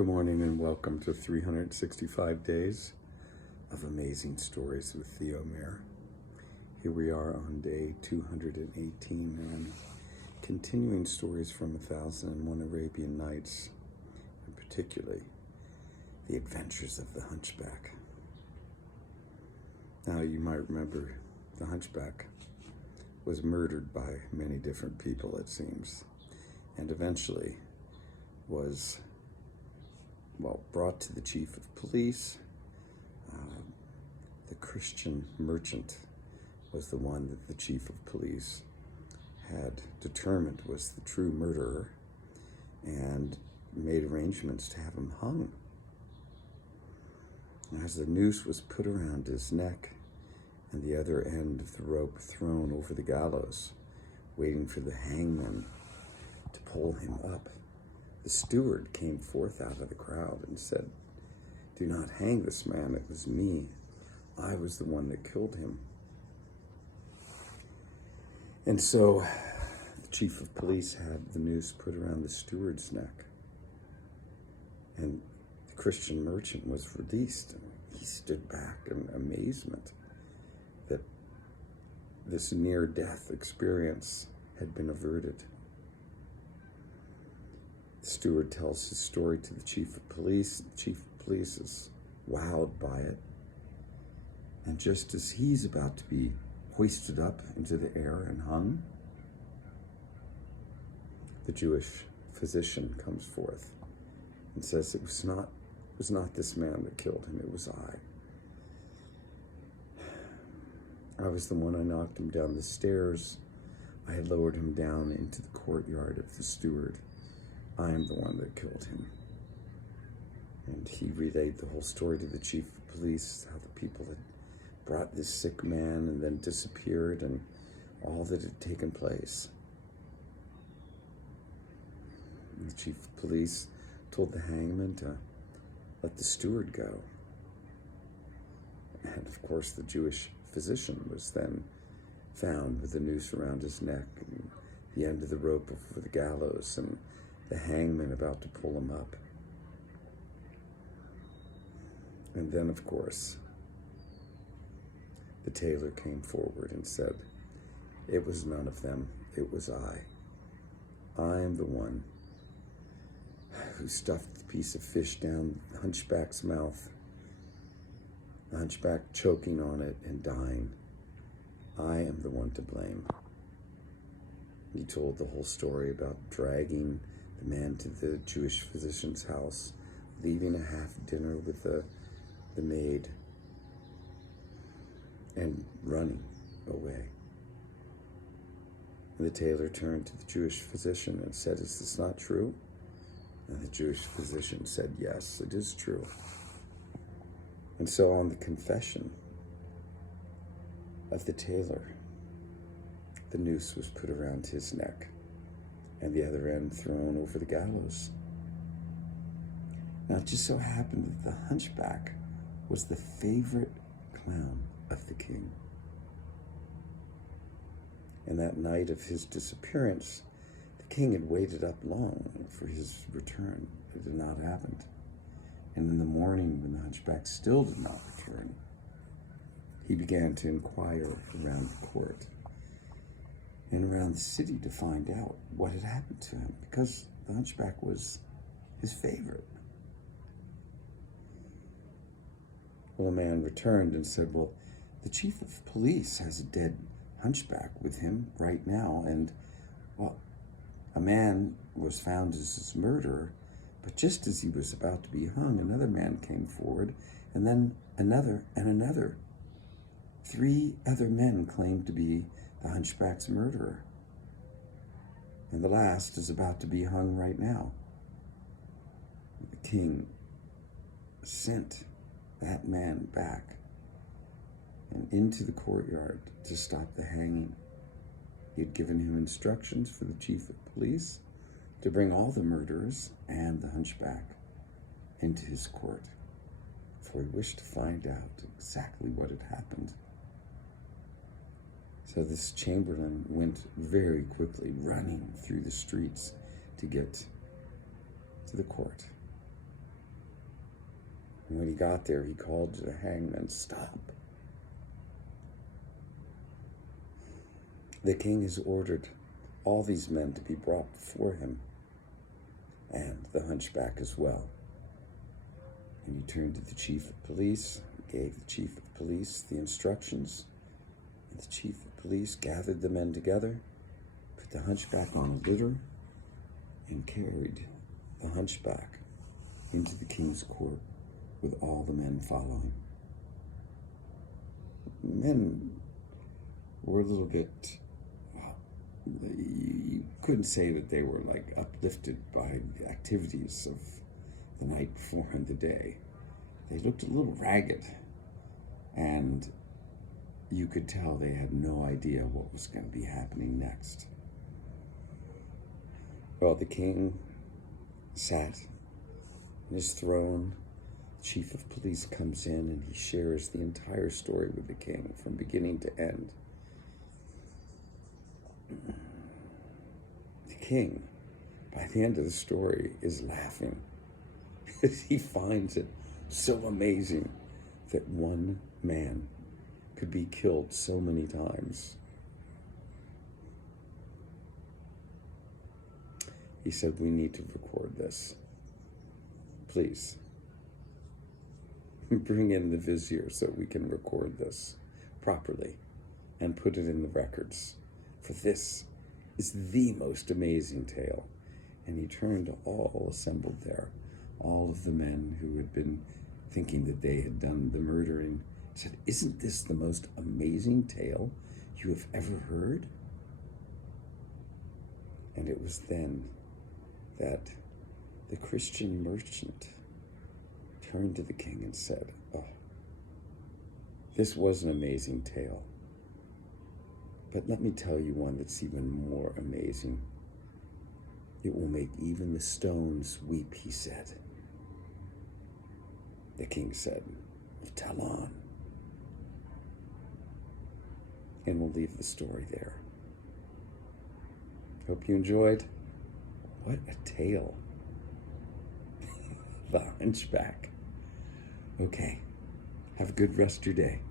Good morning and welcome to 365 Days of Amazing Stories with Theo Mayer. Here we are on day 218 and continuing stories from 1001 Arabian Nights, and particularly the adventures of the Hunchback. Now you might remember the Hunchback was murdered by many different people, it seems, and eventually was brought to the chief of police. The Christian merchant was the one that the chief of police had determined was the true murderer and made arrangements to have him hung. As the noose was put around his neck and the other end of the rope thrown over the gallows, waiting for the hangman to pull him up, the steward came forth out of the crowd and said, "Do not hang this man, it was me. I was the one that killed him." And so the chief of police had the noose put around the steward's neck. And the Christian merchant was released. And he stood back in amazement that this near-death experience had been averted. The steward tells his story to the chief of police. The chief of police is wowed by it. And just as he's about to be hoisted up into the air and hung, the Jewish physician comes forth and says, it was not this man that killed him, it was I. I was the one. I knocked him down the stairs. I had lowered him down into the courtyard of the steward. I am the one that killed him. And he relayed the whole story to the chief of police, how the people had brought this sick man and then disappeared and all that had taken place. And the chief of police told the hangman to let the steward go. And of course the Jewish physician was then found with a noose around his neck and the end of the rope over the gallows and the hangman about to pull him up. And then, of course, the tailor came forward and said, it was none of them, it was I. I am the one who stuffed the piece of fish down the Hunchback's mouth, the Hunchback choking on it and dying. I am the one to blame. He told the whole story about dragging the man to the Jewish physician's house, leaving a half dinner with the maid, and running away. And the tailor turned to the Jewish physician and said, "Is this not true?" And the Jewish physician said, "Yes, it is true." And so on the confession of the tailor, the noose was put around his neck and the other end thrown over the gallows. Now it just so happened that the Hunchback was the favorite clown of the king. And that night of his disappearance, the king had waited up long for his return. It had not happened. And in the morning, when the Hunchback still did not return, he began to inquire around the court and around the city to find out what had happened to him, because the Hunchback was his favorite. Well, a man returned and said, "Well, the chief of police has a dead Hunchback with him right now, and, well, a man was found as his murderer, but just as he was about to be hung, another man came forward, and then another and another. 3 other men claimed to be the Hunchback's murderer. And the last is about to be hung right now." The king sent that man back and into the courtyard to stop the hanging. He had given him instructions for the chief of police to bring all the murderers and the Hunchback into his court, for he wished to find out exactly what had happened. So this chamberlain went very quickly, running through the streets to get to the court. And when he got there, he called to the hangman, "Stop. The king has ordered all these men to be brought before him, and the hunchback as well." And he turned to the chief of police, gave the chief of police the instructions, and the chief of police gathered the men together, put the hunchback on a litter, and carried the hunchback into the king's court with all the men following. Men were a little bit, you couldn't say that they were like uplifted by the activities of the night before and the day. They looked a little ragged, and you could tell they had no idea what was going to be happening next. Well, the king sat on his throne. The chief of police comes in and he shares the entire story with the king from beginning to end. The king, by the end of the story, is laughing because he finds it so amazing that one man could be killed so many times. He said, "We need to record this. Please, bring in the Viziers so we can record this properly and put it in the records. For this is the most amazing tale." And he turned to all assembled there, all of the men who had been thinking that they had done the murdering, said, "Isn't this the most amazing tale you have ever heard?" And it was then that the Christian merchant turned to the king and said, "Oh, this was an amazing tale. But let me tell you one that's even more amazing. It will make even the stones weep," he said. The king said, "Tell on." And we'll leave the story there. Hope you enjoyed. What a tale. The Hunchback. Okay, have a good rest of your day.